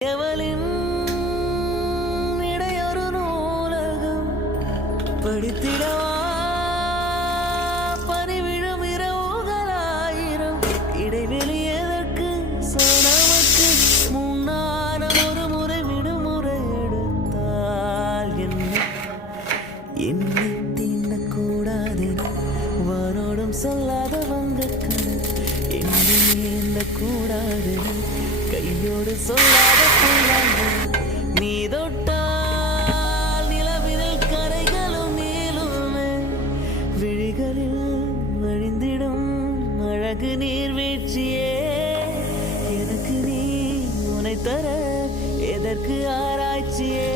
எவளின் இடையொரு நூலகம் படித்திடவா பனிவிழும் இரவுகளாயிரம் இடைவெளி எதற்கு நமக்கு முன்னான ஒரு முறை விடுமுறை எடுத்தால் என்னை தீண்டக்கூடாதென வானோடும் சொல்லாத வங்கக்கடல் என்னை நீந்தக்கூடாதென கையோடு சொல்லாத நீ தொட்டால் நிலவினில் கரைகளும் நீளுமே விழிகளில் வழிந்திடும் அழகு நீர்வீழ்ச்சியே எனக்கு நீ உனை தர எதற்கு ஆராய்ச்சியே